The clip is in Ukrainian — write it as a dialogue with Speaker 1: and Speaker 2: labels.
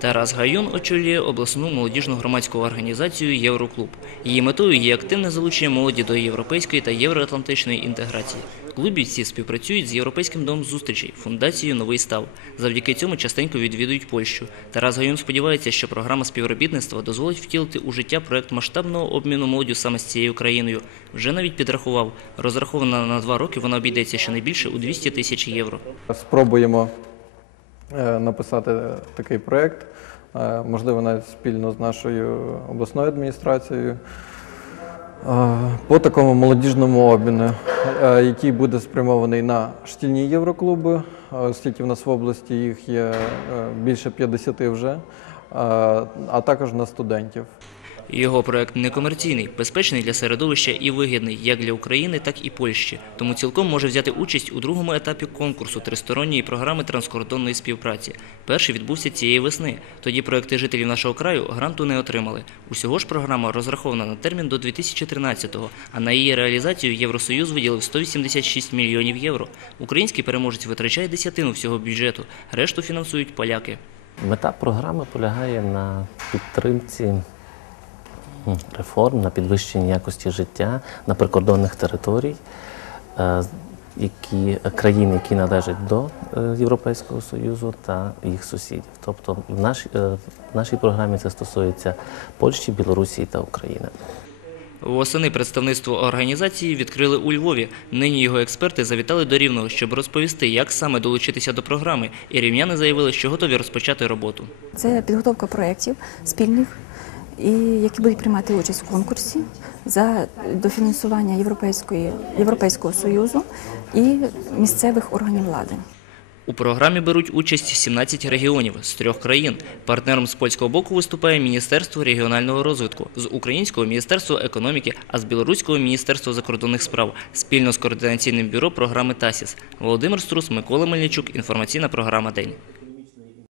Speaker 1: Тарас Гаюн очолює обласну молодіжну громадську організацію Євроклуб. Її метою є активне залучення молоді до європейської та євроатлантичної інтеграції. Клубівці співпрацюють з Європейським домом зустрічей, фундацією Новий став. Завдяки цьому частенько відвідують Польщу. Тарас Гаюн сподівається, що програма співробітництва дозволить втілити у життя проект масштабного обміну молоддю саме з цією країною. Вже навіть підрахував. Розрахована на два роки вона обійдеться щонайбільше у 200 тисяч євро.
Speaker 2: Спробуємо написати такий проєкт, е, можливо, навіть спільно з нашою обласною адміністрацією. е, По такому молодіжному обміну, е, який буде спрямований на шкільні євроклуби, е, оскільки в нас в області їх є е, більше 50 вже, е, а також на студентів.
Speaker 1: Його проект некомерційний, безпечний для середовища і вигідний як для України, так і Польщі. Тому цілком може взяти участь у другому етапі конкурсу тристоронньої програми транскордонної співпраці. Перший відбувся цієї весни. Тоді проекти жителів нашого краю гранту не отримали. Усього ж програма розрахована на термін до 2013-го, а на її реалізацію Євросоюз виділив 186 мільйонів євро. Український переможець витрачає десятину всього бюджету, решту фінансують поляки.
Speaker 3: Мета програми полягає на підтримці реформ, на підвищенні якості життя на прикордонних територій, е, які країн, які належать до е, Європейського Союзу та їх сусідів. Тобто в нашій, е, в нашій програмі це стосується Польщі, Білорусі та України.
Speaker 1: Восени представництво організації відкрили у Львові. Нині його експерти завітали до Рівного, щоб розповісти, як саме долучитися до програми. І рівняни заявили, що готові розпочати роботу.
Speaker 4: Це підготовка проєктів спільних, і які будуть приймати участь в конкурсі за дофінансування Європейської, Європейського Союзу і місцевих органів влади.
Speaker 1: У програмі беруть участь 17 регіонів з трьох країн. Партнером з польського боку виступає Міністерство регіонального розвитку, з українського Міністерство економіки, а з білоруського Міністерство закордонних справ спільно з координаційним бюро програми ТАСІС. Володимир Струс, Микола Мельничук. Інформаційна програма День.